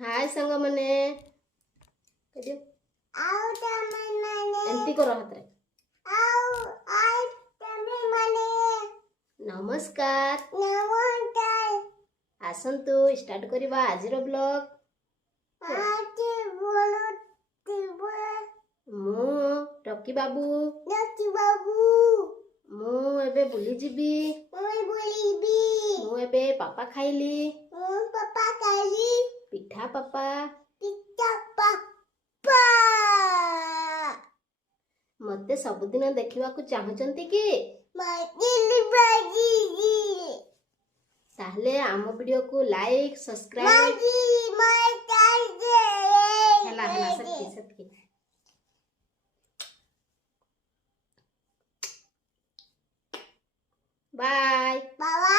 हाय संग मने कहियो आओ तमे मने एंती करो हाथ रे आओ आई तमे मने नमस्कार नमस्कार आसंतु स्टार्ट करिबा आजिर ब्लॉग आते बोलो तिबे मु टकी बाबू नकी बाबू मु एबे बुली जिबी ओय बोलीबी मु एबे पापा खाइली ओ पापा काली पिठा पापा पिता पापा मते सबुदिन देखिबाकू चाहुचंती कि माइली बाजी ताहले आम वीडियो को लाइक सब्सक्राइब माजी माय काजे हला हला सत्की बाय बाबा